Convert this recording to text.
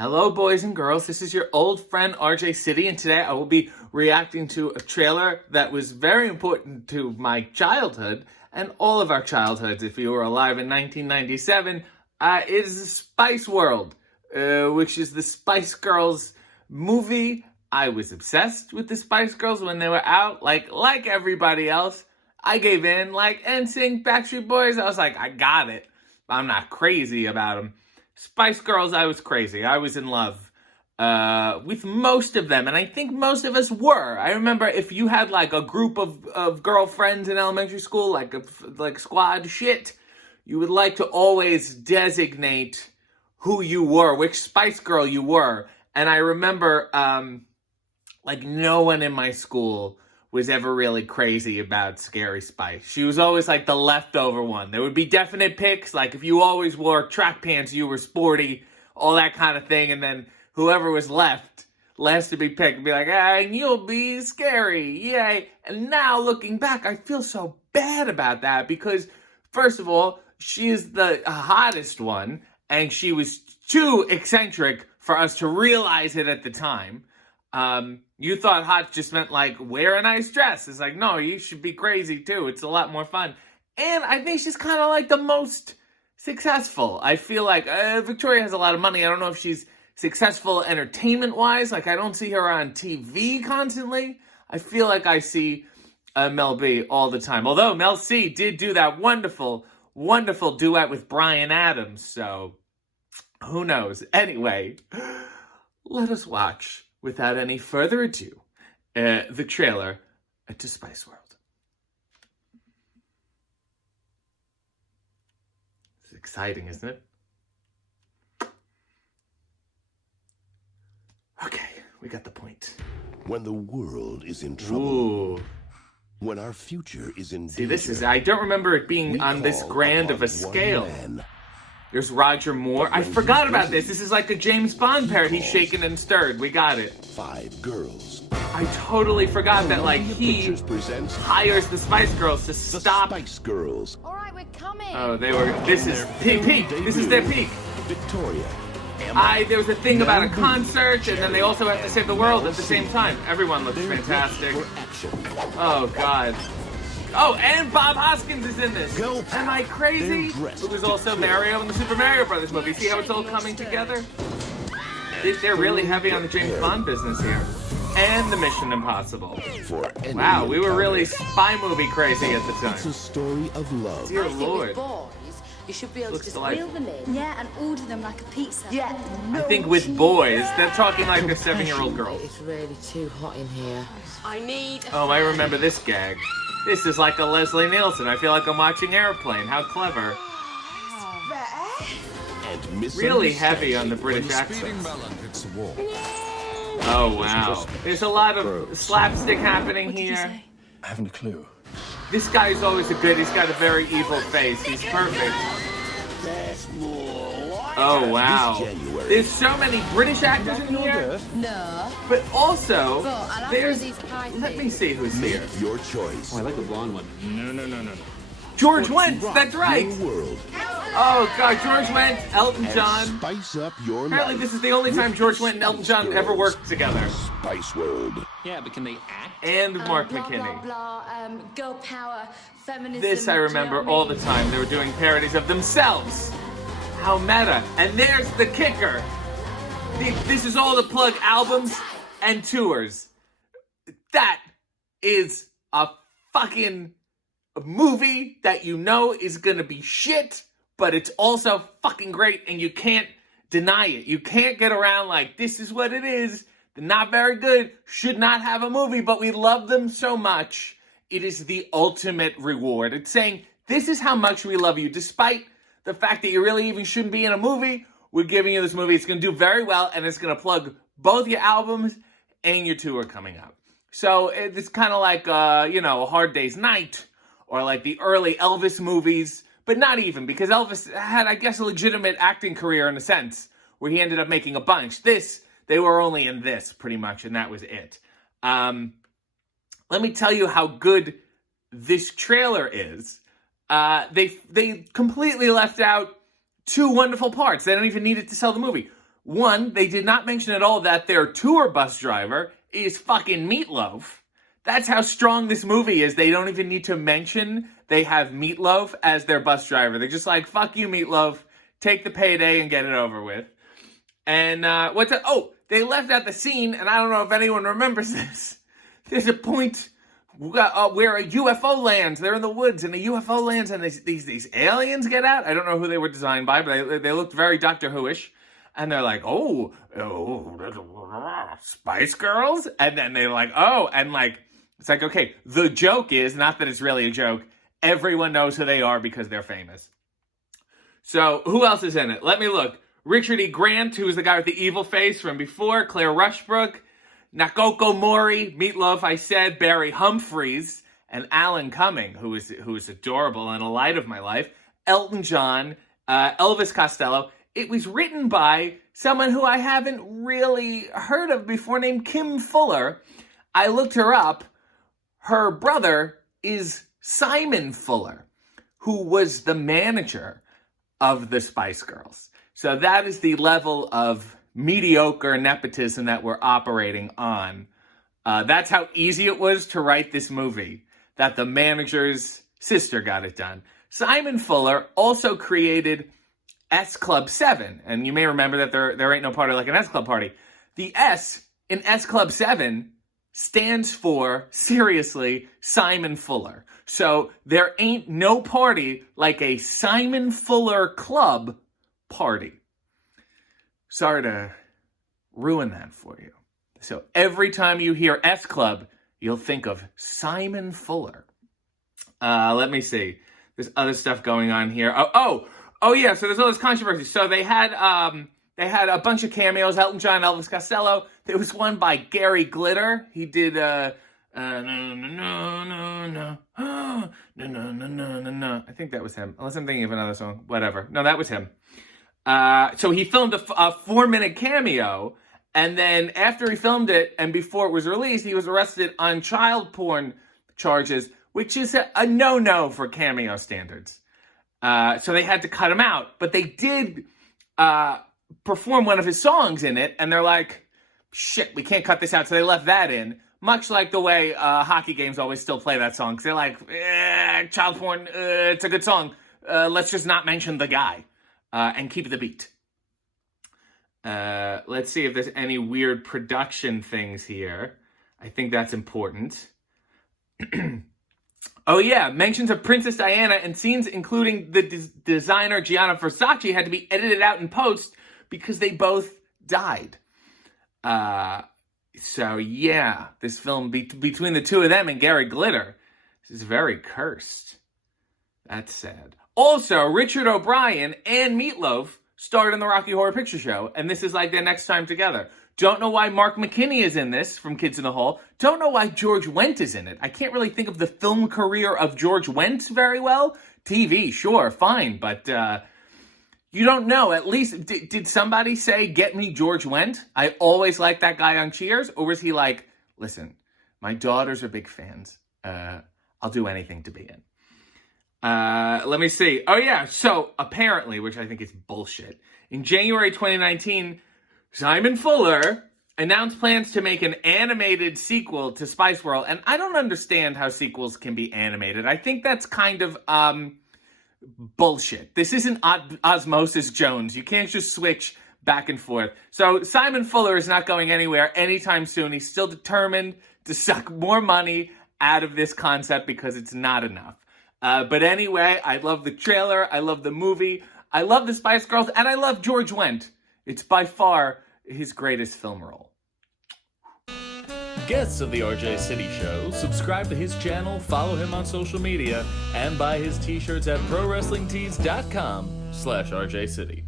Hello, boys and girls. This is your old friend RJ City, and today I will be reacting to a trailer that was very important to my childhood and all of our childhoods. If you were alive in 1997, it is Spice World, which is the Spice Girls movie. I was obsessed with the Spice Girls when they were out, like everybody else. I gave in, like NSYNC, Backstreet Boys. I was like, I got it. I'm not crazy about them. Spice Girls, I was crazy. I was in love with most of them, and I think most of us were. I remember if you had like a group of girlfriends in elementary school, like squad shit, you would like to always designate who you were, which Spice Girl you were. And I remember like no one in my school was ever really crazy about Scary Spice. She was always like the leftover one. There would be definite picks, like if you always wore track pants, you were sporty, all that kind of thing, and then whoever was last to be picked would be like, you'll be scary, yay. And now looking back, I feel so bad about that because, first of all, she is the hottest one, and she was too eccentric for us to realize it at the time. You thought hot just meant like wear a nice dress. It's like, no, you should be crazy too. It's a lot more fun. And I think she's kind of like the most successful. I feel like Victoria has a lot of money. I don't know if she's successful entertainment wise. Like I don't see her on TV constantly. I feel like I see Mel B all the time. Although Mel C did do that wonderful, wonderful duet with Bryan Adams. So who knows? Anyway, let us watch, without any further ado, the trailer to Spice World. It's exciting, isn't it? Okay, we got the point. When the world is in trouble. Ooh. When our future is in See, this is, I don't remember it being on this grand of a scale. There's Roger Moore. I forgot about this. This is like a James Bond parody. He's shaken and stirred. We got it. 5 girls. I totally forgot that, like, he hires the Spice Girls to stop. Spice Girls. All right, we're coming. Oh, they were. This is peak. This is their peak. Victoria. There was a thing about a concert, and then they also have to save the world at the same time. Everyone looks fantastic. Oh God. Oh, and Bob Hoskins is in this. Am I crazy? Who was also Mario in the Super Mario Brothers movie. See how it's all coming together? They're really heavy on the James Bond business here. And the Mission Impossible. Wow, we were really spy movie crazy at the time. It's a story of love. Dear Lord. You should be able Looks to just delightful. reel them in. Yeah, and order them like a pizza. Yeah. I think with boys, they're talking like they're 7-year-old girls. It's really too hot in here. I need. Oh, I remember this gag. This is like a Leslie Nielsen. I feel like I'm watching Airplane. How clever. And Really heavy on the British accent. Oh, wow. There's a lot of slapstick happening here. I haven't a clue. This guy's always he's got a very evil face. He's perfect. Oh, wow. There's so many British actors in here. No. But also, I'll there's... these prices. Let me see who's here. Make your choice. I like the blonde one. No. George Wendt, that's right. Your world. Oh, God, George Wendt, Elton John. Spice up your Apparently, life. this is the only time George Wendt and Elton John ever worked together. Spice World. Yeah, but can they act? And Mark Blah, McKinney. blah, blah, girl power, feminism. This I remember all the time. They were doing parodies of themselves. How meta. And there's the kicker. This is all to plug albums and tours. That is a fucking movie that you know is gonna be shit, but it's also fucking great and you can't deny it. You can't get around like, this is what it is. They're not very good, should not have a movie, but we love them so much. It is the ultimate reward. It's saying, this is how much we love you. Despite the fact that you really even shouldn't be in a movie, we're giving you this movie. It's going to do very well, and it's going to plug both your albums and your tour coming up. So it's kind of like, A Hard Day's Night, or like the early Elvis movies, but not even, because Elvis had, I guess, a legitimate acting career in a sense, where he ended up making a bunch. They were only in this, pretty much, and that was it. Let me tell you how good this trailer is. They completely left out 2 wonderful parts. They don't even need it to sell the movie. One, they did not mention at all that their tour bus driver is fucking Meatloaf. That's how strong this movie is. They don't even need to mention they have Meatloaf as their bus driver. They're just like, fuck you, Meatloaf. Take the payday and get it over with. And they left out the scene, and I don't know if anyone remembers this. There's a point where a UFO lands. They're in the woods, and a UFO lands, and these aliens get out. I don't know who they were designed by, but they looked very Doctor Who-ish. And they're like, oh, Spice Girls? And then they're like, oh, and like, it's like, okay, the joke is, not that it's really a joke, everyone knows who they are because they're famous. So, who else is in it? Let me look. Richard E. Grant, who was the guy with the evil face from before, Claire Rushbrook, Nakoko Mori, Meatloaf, I said, Barry Humphries, and Alan Cumming, who is adorable and a light of my life, Elton John, Elvis Costello. It was written by someone who I haven't really heard of before named Kim Fuller. I looked her up. Her brother is Simon Fuller, who was the manager of the Spice Girls. So that is the level of mediocre nepotism that we're operating on. That's how easy it was to write this movie, that the manager's sister got it done. Simon Fuller also created S Club 7, and you may remember that there ain't no party like an S Club party. The S in S Club 7 stands for, seriously, Simon Fuller. So there ain't no party like a Simon Fuller Club party. Sorry to ruin that for you. So every time you hear S Club, you'll think of Simon Fuller. Let me see. There's other stuff going on here. Oh yeah, so there's all this controversy. So they had a bunch of cameos, Elton John, Elvis Costello. There was one by Gary Glitter. He did no. I think that was him. Unless I'm thinking of another song. Whatever. No, that was him. So he filmed a 4-minute cameo, and then after he filmed it and before it was released, he was arrested on child porn charges, which is a no-no for cameo standards. So they had to cut him out, but they did perform one of his songs in it, and they're like, shit, we can't cut this out, so they left that in, much like the way hockey games always still play that song, because they're like, child porn, it's a good song, let's just not mention the guy, and keep the beat. Let's see if there's any weird production things here. I think that's important. Oh yeah, mentions of Princess Diana and scenes including the designer Gianni Versace had to be edited out in post because they both died. So yeah, this film between the two of them and Gary Glitter, this is very cursed. That's sad. Also, Richard O'Brien and Meatloaf starred in the Rocky Horror Picture Show, and this is like their next time together. Don't know why Mark McKinney is in this from Kids in the Hall. Don't know why George Wendt is in it. I can't really think of the film career of George Wendt very well. TV, sure, fine, but you don't know. At least, did somebody say, get me George Wendt? I always liked that guy on Cheers. Or was he like, listen, my daughters are big fans. I'll do anything to be in. Let me see. Oh yeah, so apparently, which I think is bullshit, in January 2019, Simon Fuller announced plans to make an animated sequel to Spice World, and I don't understand how sequels can be animated. I think that's kind of bullshit. This isn't Osmosis Jones. You can't just switch back and forth. So Simon Fuller is not going anywhere anytime soon. He's still determined to suck more money out of this concept because it's not enough. But anyway, I love the trailer. I love the movie. I love the Spice Girls, and I love George Wendt. It's by far his greatest film role. Guests of the RJ City Show, subscribe to his channel, follow him on social media, and buy his t-shirts at ProWrestlingTees.com/RJ City.